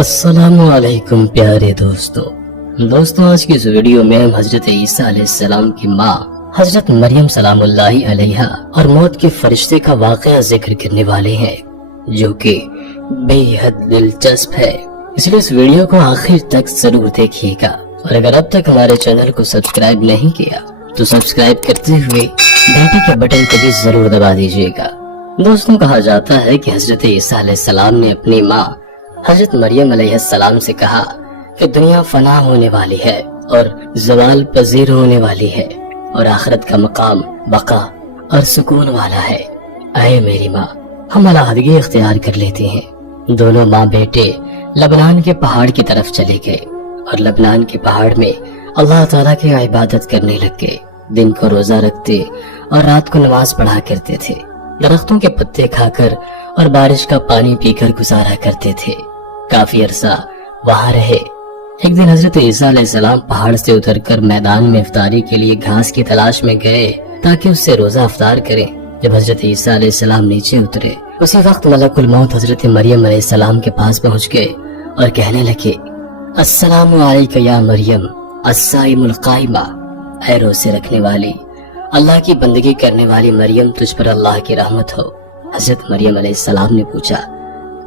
अस्सलामुअलैकुम प्यारे दोस्तों आज की इस वीडियो में हम हजरत ईसा अलैहिस्सलाम की माँ हजरत मरियम सलामुल्लाहि अलैहा और मौत के फरिश्ते का वाक़या जिक्र करने वाले हैं, जो कि बेहद दिलचस्प है। इसलिए इस वीडियो को आखिर तक जरूर देखिएगा, और अगर अब तक हमारे चैनल को सब्सक्राइब नहीं किया तो सब्सक्राइब करते हुए घंटी के बटन को भी जरूर दबा दीजिएगा। दोस्तों, कहा जाता है कि हजरत ईसा अलैहिस्सलाम ने अपनी माँ हजरत मरियम अलैहिस्सलाम से कहा कि दुनिया फना होने वाली है और जवाल पजीर होने वाली है और आखिरत का मकाम बका और सुकून वाला है। ऐ मेरी माँ, हम अलहदगी इख्तियार कर लेते हैं। दोनों माँ बेटे लबनान के पहाड़ की तरफ चले गए और लबनान के पहाड़ में अल्लाह ताला की इबादत करने लग गए। दिन को रोजा रखते और रात को नमाज पढ़ा करते थे। दरख्तों के पत्ते खाकर और बारिश का पानी पीकर गुजारा करते थे। काफी अरसा वहाँ रहे। एक दिन हजरत ईसा अलैहिस्सलाम पहाड़ से उतरकर मैदान में इफ्तारी के लिए घास की तलाश में गए ताकि उससे रोजा इफ्तार करें। जब हजरत ईसा अलैहिस्सलाम नीचे उतरे, उसी वक्त मलकुल मौत हजरत मरियम अलैहिस्सलाम के पास पहुँच गए और कहने लगे, अस्सलामु अलैका या मरियम अस्साइमुल काइमा। ऐ रोज़े रखने वाली, अल्लाह की बंदगी करने वाली मरियम, तुझ पर अल्लाह की रहमत हो। हजरत मरियम अलैहिस्सलाम ने पूछा,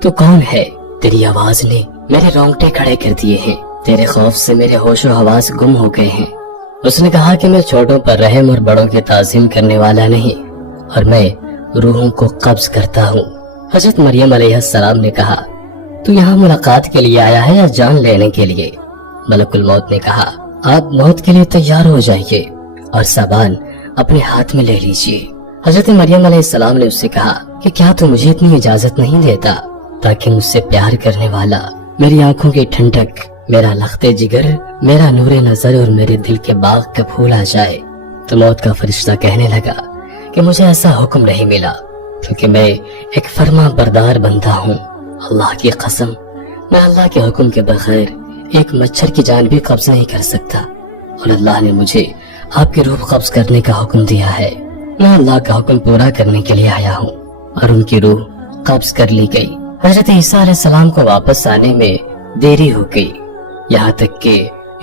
तू कौन है? तेरी आवाज ने मेरे रोंगटे खड़े कर दिए हैं। तेरे खौफ से मेरे होशो हवास गुम हो गए हैं। उसने कहा कि मैं छोटों पर रहम और बड़ों की ताज़ीम करने वाला नहीं, और मैं रूहों को कब्ज करता हूँ। हजरत मरियम अलैहिस्सलाम ने कहा, तू यहाँ मुलाकात के लिए आया है या जान लेने के लिए? मलकुल मौत ने कहा, आप मौत के लिए तैयार हो जाइए और साबान अपने हाथ में ले लीजिए। हजरत मरियम अलैहिस्सलाम ने उससे कहा कि क्या तू मुझे इतनी इजाजत नहीं देता ताकि मुझसे प्यार करने वाला, मेरी आंखों की ठंडक, मेरा लख्ते जिगर, मेरा नूरे नजर और मेरे दिल के बाग का फूल आ जाए? तो मौत का फरिश्ता कहने लगा कि मुझे ऐसा हुक्म नहीं मिला, क्योंकि मैं एक फर्मा बरदार बंदा हूँ। अल्लाह की कसम, मैं अल्लाह के हुक्म के बगैर एक मच्छर की जान भी कब्ज नहीं कर सकता, और अल्लाह ने मुझे आपकी रूह कब्ज करने का हुक्म दिया है। मैं अल्लाह का हुक्म पूरा करने के लिए आया हूँ। और उनकी रूह कब्ज कर ली गई। हजरत ईसा अलैहिस्सलाम को वापस आने में देरी हो गई, यहाँ तक कि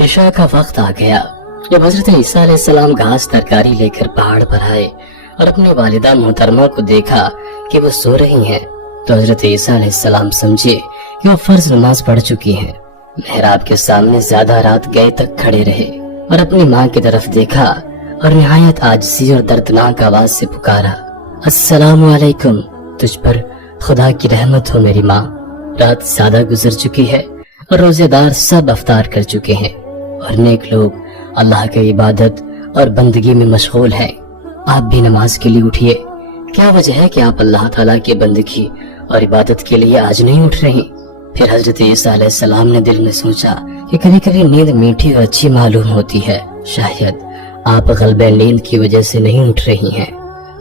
इशा का वक्त आ गया। जब हजरत ईसा अलैहिस्सलाम घास तरकारी लेकर पहाड़ पर आए और अपनी वालिदा मोहतरमा को देखा कि वो सो रही हैं, तो हजरत ईसा अलैहिस्सलाम समझे कि वो फर्ज नमाज पढ़ चुकी हैं। मेहराब के सामने ज्यादा रात गए तक खड़े रहे और अपनी माँ की तरफ देखा और निहायत आजिज़ी और दर्दनाक आवाज से पुकारा, अस्सलामु अलैकुम, तुझ पर खुदा की रहमत हो मेरी माँ। रात सादा गुजर चुकी है और रोजेदार सब अफ्तार कर चुके हैं और नेक लोग अल्लाह की इबादत और बंदगी में मशगूल हैं। आप भी नमाज के लिए उठिए। क्या वजह है कि आप अल्लाह ताला की बंदगी और इबादत के लिए आज नहीं उठ रही? फिर हजरत ईसा अलैहिस्सलाम ने दिल में सोचा कि कभी कभी नींद मीठी और अच्छी मालूम होती है, शायद आप गलबे नींद की वजह से नहीं उठ रही हैं।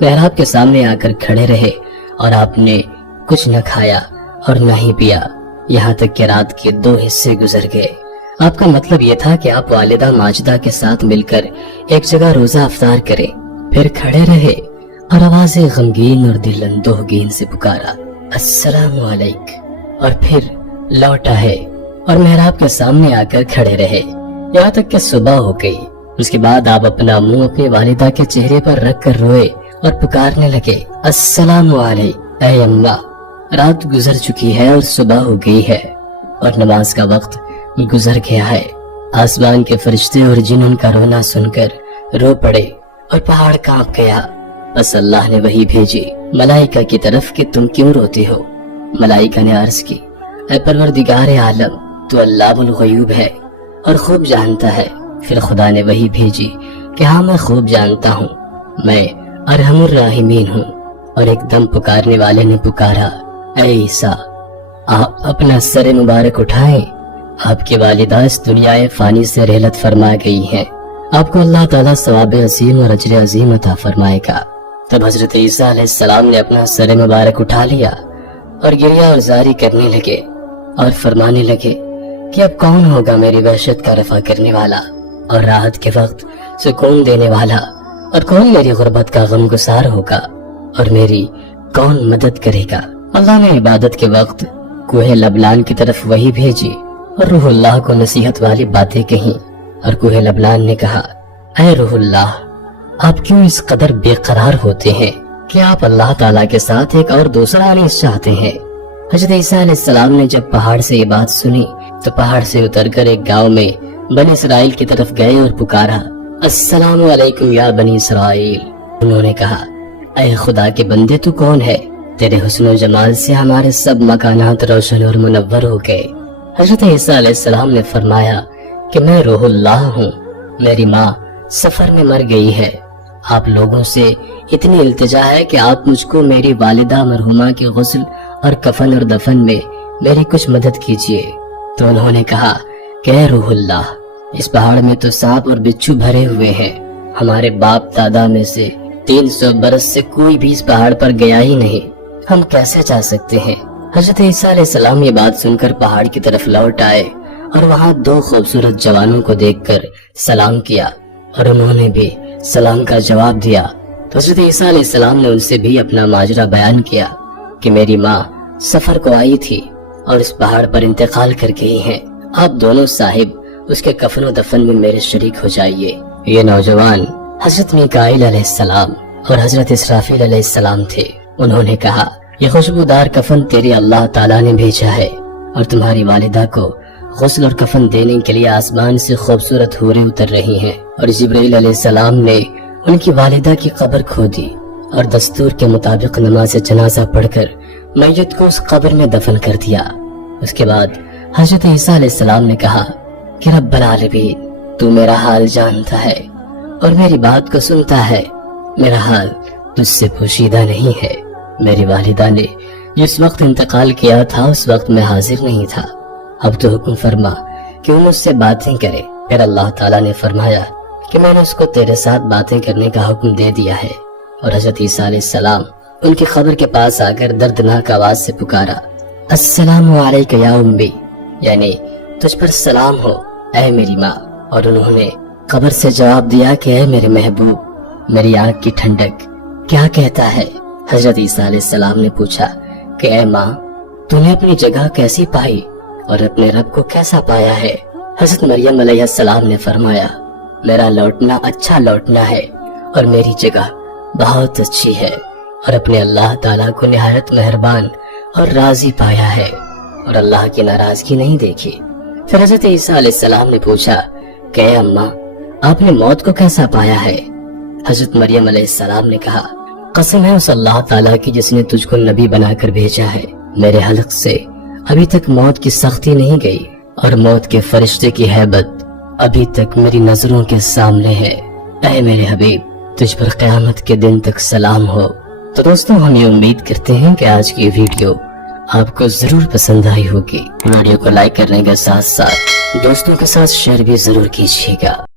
मेहराब के सामने आकर खड़े रहे और आपने कुछ न खाया और न ही पिया, यहाँ तक कि रात के 2 हिस्से गुजर गए। आपका मतलब ये था कि आप वालिदा माजिदा के साथ मिलकर एक जगह रोजा अफ्तार करें। फिर खड़े रहे और आवाज़े गमगीन और दिल अंदोहगीन से पुकारा, अस्सलामु अलैक, और फिर लौट आए और मेहराब के सामने आकर खड़े रहे यहाँ तक कि सुबह हो गई। उसके बाद आप अपना मुंह अपनी वालिदा के चेहरे पर रख कर रोए और पुकारने लगे, अस्सलामु अलैक, ऐ अम्मा, रात गुजर चुकी है और सुबह हो गई है और नमाज का वक्त गुजर गया है। आसमान के फरिश्ते और जिन उनका रोना सुनकर रो पड़े और पहाड़ कांप गया। बस अल्लाह ने वही भेजी मलाइका की तरफ कि तुम क्यों रोती हो? मलाइका ने अर्ज की, ऐ परवरदिगार आलम, तू अल्लाहुल गयूब है और खूब जानता है। फिर खुदा ने वही भेजी कि हाँ, मैं खूब जानता हूँ, मैं अरहमुर राहिमीन हूँ। और एकदम पुकारने वाले ने पुकारा, ऐ ईसा, आप अपना सर मुबारक उठाएं। आपकी वालिदा इस दुनिया फानी से रहलत फरमा गई हैं। आपको अल्लाह ताला सवाब अजीम और अजर अजीम अता फरमाएगा। तब हजरत ईसा अलैहिस्सलाम ने अपना सर मुबारक उठा लिया और गिरिया और जारी करने लगे और फरमाने लगे कि अब कौन होगा मेरी वहशत का रफा करने वाला और राहत के वक्त सुकून देने वाला, और कौन मेरी गुर्बत का गम गुसार होगा और मेरी कौन मदद करेगा? अल्लाह ने इबादत के वक्त کوہ لبنان کی طرف وہی بھیجی اور روح اللہ کو نصیحت والی باتیں کہیں، اور کوہ لبنان نے کہا، اے روح اللہ، آپ کیوں اس قدر بے قرار ہوتے ہیں کہ آپ اللہ تعالیٰ کے ساتھ ایک اور دوسرا انیس چاہتے ہیں؟ حضرت عیسیٰ علیہ السلام نے جب پہاڑ سے یہ بات سنی تو پہاڑ سے اتر کر ایک گاؤں میں بنی اسرائیل کی طرف گئے اور پکارا، السلام علیکم یا بنی اسرائیل۔ انہوں نے کہا، اے خدا کے بندے، تو کون ہے؟ تیرے حسن و جمال سے ہمارے سب مکانات روشن اور منور ہو گئے۔ حضرت عیسیٰ علیہ السلام نے فرمایا کہ میں روح اللہ ہوں، میری ماں سفر میں مر گئی ہے، آپ لوگوں سے اتنی التجا ہے کہ آپ مجھ کو میری والدہ مرحومہ کے غسل اور کفن اور دفن میں میری کچھ مدد کیجیے۔ تو انہوں نے کہا کہ اے روح اللہ، اس پہاڑ میں تو سانپ اور بچھو بھرے ہوئے ہیں، ہمارے باپ دادا میں سے 300 برس سے کوئی بھی اس پہاڑ پر گیا ہی نہیں، ہم کیسے جا سکتے ہیں؟ حضرت عیسیٰ علیہ السلام یہ بات سن کر پہاڑ کی طرف لوٹ آئے اور وہاں 2 خوبصورت جوانوں کو دیکھ کر سلام کیا اور انہوں نے بھی سلام کا جواب دیا۔ تو حضرت عیسیٰ علیہ السلام نے ان سے بھی اپنا ماجرا بیان کیا کہ میری ماں سفر کو آئی تھی اور اس پہاڑ پر انتقال کر گئی ہیں، آپ دونوں صاحب اس کے کفن و دفن میں میرے شریک ہو جائیے۔ یہ نوجوان حضرت میکائیل علیہ السلام اور حضرت اسرافیل علیہ السلام تھے۔ انہوں نے کہا، یہ خوشبودار کفن تیرے اللہ تعالیٰ نے بھیجا ہے، اور تمہاری والدہ کو غسل اور کفن دینے کے لیے آسمان سے خوبصورت حوریں اتر رہی ہیں۔ اور جبرائیل علیہ السلام نے ان کی والدہ کی قبر کھودی اور دستور کے مطابق نماز جنازہ پڑھ کر میت کو اس قبر میں دفن کر دیا۔ اس کے بعد حضرت عیسیٰ علیہ السلام نے کہا کہ رب العالمین، تو میرا حال جانتا ہے اور میری بات کو سنتا ہے، میرا حال تجھ سے پوشیدہ نہیں ہے۔ میری والدہ نے جس وقت انتقال کیا تھا اس وقت میں حاضر نہیں تھا، اب تو حکم فرما کہ وہ مجھ سے باتیں کرے۔ پھر اللہ تعالیٰ نے فرمایا کہ میں نے اس کو تیرے ساتھ باتیں کرنے کا حکم دے دیا ہے۔ اور حضرت عیسیٰ علیہ السلام ان کی قبر کے پاس آ کر دردناک آواز سے پکارا، السلام علیک یا امی، یعنی تجھ پر سلام ہو اے میری ماں۔ اور انہوں نے قبر سے جواب دیا کہ اے میرے محبوب، میری آنکھ کی ٹھنڈک، کیا کہتا ہے؟ حضرت عیسیٰ علیہ السلام نے پوچھا کہ اے ماں، تو نے اپنی جگہ کیسی پائی اور اپنے رب کو کیسا پایا ہے؟ حضرت مریم علیہ السلام نے فرمایا، میرا لوٹنا اچھا لوٹنا ہے اور میری جگہ بہت اچھی ہے، اور اپنے اللہ تعالیٰ کو نہایت مہربان اور راضی پایا ہے اور اللہ کی ناراضگی نہیں دیکھی۔ پھر حضرت عیسیٰ علیہ السلام نے پوچھا کہ اے اماں، آپ نے موت کو کیسا پایا ہے؟ حضرت مریم علیہ السلام نے کہا، قسم ہے اس اللہ تعالیٰ کی جس نے تجھ کو نبی بنا کر بھیجا ہے، میرے حلق سے ابھی تک موت کی سختی نہیں گئی اور موت کے فرشتے کی ہیبت ابھی تک میری نظروں کے سامنے ہے۔ اے میرے حبیب، تجھ پر قیامت کے دن تک سلام ہو۔ تو دوستوں، ہم یہ امید کرتے ہیں کہ آج کی ویڈیو آپ کو ضرور پسند آئی ہوگی۔ ویڈیو کو لائک کرنے کے ساتھ ساتھ دوستوں کے ساتھ شیئر بھی ضرور کیجیے گا۔